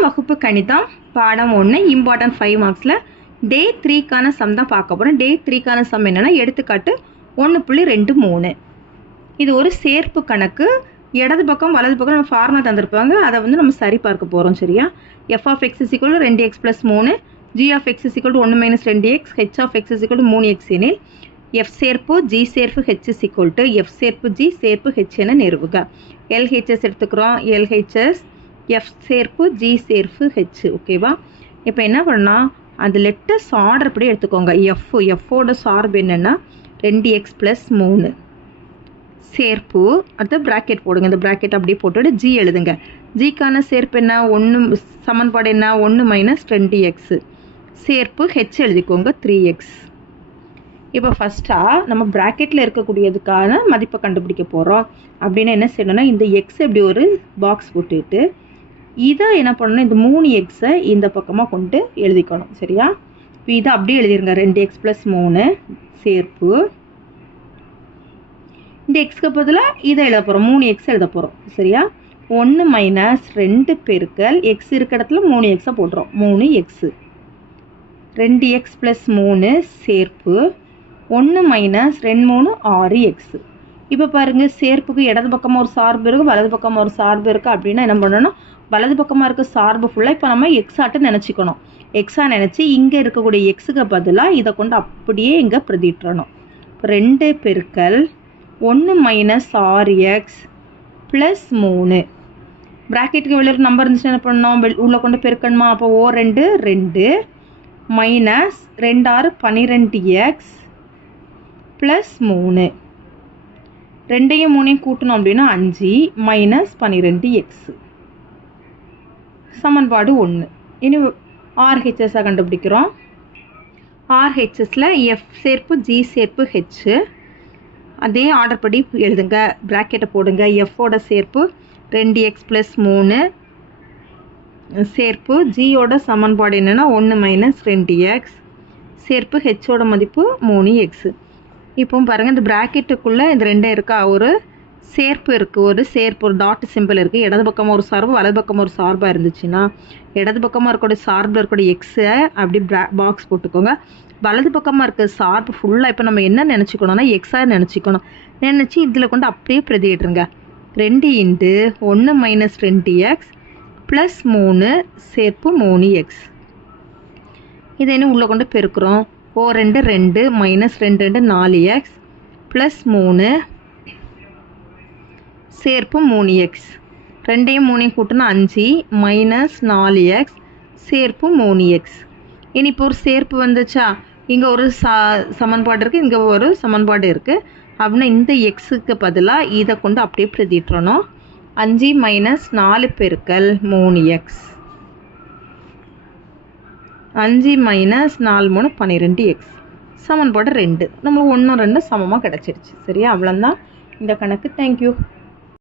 பத்தாம் வகுப்பு கணிதம் பாடம் ஒன்று இம்பார்ட்டன்ட் ஃபைவ் மார்க்ஸில் டே த்ரீக்கான சம் தான் பார்க்க போகிறோம் டே த்ரீக்கான சம் என்னென்னா எடுத்துக்காட்டு ஒன்று புள்ளி ரெண்டு மூணு. இது ஒரு சேர்ப்பு கணக்கு. இடது பக்கம் வலது பக்கம் நம்ம ஃபார்முலா தந்திருப்பாங்க. அதை வந்து நம்ம சரி பார்க்க போகிறோம் சரியா? F of X is equal ரெண்டு எக்ஸ் ப்ளஸ் மூணு. G of X is equal ஒன்று மைனஸ் ரெண்டு X H of X is equal மூணு எக்ஸ் எனில் எஃப் சேர்ப்பு ஜி சேர்ப்பு H is equal to F சேர்ப்பு ஜி சேர்ப்பு ஹெச் என நிறுவுக எல்ஹெச்எஸ் எடுத்துக்கிறோம். எல்ஹெச்எஸ் எஃப் சேர்ப்பு ஜி சேர்ப்பு ஹெச் ஓகேவா இப்போ என்ன பண்ணால் அந்த லெட்டர்ஸ் ஆர்டர் படி எடுத்துக்கோங்க. எஃப் எஃப்போட சார்பு என்னென்னா ரெண்டு எக்ஸ் ப்ளஸ் மூணு. சேர்ப்பு அடுத்து ப்ராக்கெட் போடுங்க. இந்த ப்ராக்கெட் அப்படியே போட்டுட்டு ஜி எழுதுங்க. ஜிக்கான சேர்ப்பு என்ன? ஒன்று சமன்பாடு என்ன? ஒன்று மைனஸ் ரெண்டு எக்ஸு சேர்ப்பு ஹெச் எழுதிக்கோங்க. த்ரீ எக்ஸ் இப்போ ஃபஸ்ட்டாக நம்ம ப்ராக்கெட்டில் இருக்கக்கூடியதுக்கான மதிப்பை கண்டுபிடிக்க போகிறோம் அப்படின்னா என்ன செய்யணும்னா இந்த எக்ஸ் எப்படி ஒரு பாக்ஸ் போட்டுக்கிட்டு இதை என்ன பண்ணணும்? இந்த மூணு எக்ஸை இந்த பக்கமாக கொண்டு எழுதிக்கணும். சரியா? இப்போ இதை அப்படியே எழுதிருங்க. ரெண்டு எக்ஸ் ப்ளஸ் மூணு சேர்ப்பு. இந்த எக்ஸ்க்கு பதிலாக இதை எழுத போகிறோம் மூணு எக்ஸ் எழுத போகிறோம் சரியா? ஒன்று மைனஸ் ரெண்டு பெருக்கல் எக்ஸ் இருக்க இடத்துல மூணு எக்ஸை போட்டுரும் மூணு எக்ஸு ரெண்டு எக்ஸ் ப்ளஸ் மூணு சேர்ப்பு. ஒன்று மைனஸ் ரெண்டு மூணு ஆறு எக்ஸு இப்போ பாருங்கள் சேர்ப்புக்கு இடது பக்கமாக ஒரு சார்பு இருக்குது வலது பக்கமாக ஒரு சார்பு இருக்குது அப்படின்னா என்ன பண்ணணும்? வலது பக்கமாக இருக்க சார்பு ஃபுல்லாக இப்போ நம்ம எக்ஸாட்டு நினச்சிக்கணும். எக்ஸாக நினச்சி இங்கே இருக்கக்கூடிய எக்ஸுக்கு பதிலாக இதை கொண்டு அப்படியே இங்கே பிரதிட்டுறணும் ரெண்டு பெருக்கல் ஒன்று மைனஸ் ஆர் எக்ஸ் ப்ளஸ் மூணு. ப்ராக்கெட்டுக்கு வெளியில் ஒரு நம்பர் இருந்துச்சுன்னா என்ன பண்ணோம் உள்ளே கொண்டு பெருக்கணுமா? அப்போ ஓ ரெண்டு ரெண்டு. மைனஸ் ரெண்டு ஆறு பன்னிரெண்டு எக்ஸ் ப்ளஸ் மூணு. ரெண்டையும் மூணையும் கூட்டணும் அப்படின்னா அஞ்சு மைனஸ் பன்னிரெண்டு எக்ஸு சமன்பாடு ஒன்று இனி ஆர்ஹெச்எஸ்ஸாக கண்டுபிடிக்கிறோம். ஆர்ஹெச்எஸில் எஃப் சேர்ப்பு ஜி சேர்ப்பு ஹெச்சு அதே ஆர்டர் படி எழுதுங்க. ப்ராக்கெட்டை போடுங்க. எஃப்போட சேர்ப்பு ரெண்டு எக்ஸ் ப்ளஸ் மூணு சேர்ப்பு. ஜியோட சமன்பாடு என்னென்னா ஒன்று மைனஸ் ரெண்டு எக்ஸ் சேர்ப்பு ஹெச்சோட மதிப்பு மூணு எக்ஸு இப்போ பாருங்கள் இந்த ப்ராக்கெட்டுக்குள்ளே இந்த ரெண்டே இருக்கா? ஒரு சேர்ப்பு இருக்குது ஒரு சேர்ப்பு ஒரு டாட் சிம்பிள் இருக்குது இடது பக்கமாக ஒரு சார்பு வலது பக்கமாக ஒரு சார்பாக இருந்துச்சுன்னா இடது பக்கமாக இருக்கக்கூடிய சார்பில் இருக்கக்கூடிய எக்ஸை அப்படி ப்ரா பாக்ஸ் போட்டுக்கோங்க. வலது பக்கமாக இருக்க சார்பு ஃபுல்லாக இப்போ நம்ம என்ன நினச்சிக்கணும்னா எக்ஸாக நினச்சிக்கணும். நினச்சி இதில் கொண்டு அப்படியே பிரதிட்டுருங்க ரெண்டு இன்ட்டு ஒன்று மைனஸ் ரெண்டு எக்ஸ் ப்ளஸ் மூணு சேர்ப்பு மூணு எக்ஸ் இதை என்ன உள்ளே கொண்டு பெருக்கிறோம். ஓ ரெண்டு ரெண்டு மைனஸ் ரெண்டு ரெண்டு நாலு எக்ஸ் ப்ளஸ் மூணு சேர்ப்பு மூணு எக்ஸ் ரெண்டையும் மூணையும் கூட்டினா அஞ்சு மைனஸ் நாலு எக்ஸ் சேர்ப்பு மூணு எக்ஸ் இனி இப்போ ஒரு சேர்ப்பு வந்துச்சா? இங்கே ஒரு சா சமன்பாடு இருக்குது இங்கே ஒரு சமன்பாடு இருக்குது அப்படின்னா இந்த எக்ஸுக்கு பதிலாக இதை கொண்டு அப்படியே பிரதிட்டுறணும் அஞ்சு மைனஸ் நாலு பெருக்கல் மூணு எக்ஸ் அஞ்சு மைனஸ் நாலு மூணு பன்னிரெண்டு எக்ஸ் சமன்பாடு ரெண்டு. நம்மளுக்கு ஒன்றும் ரெண்டு சமமாக கிடச்சிருச்சு. சரியா? அவ்வளோந்தான் இந்த கணக்கு. தேங்க்யூ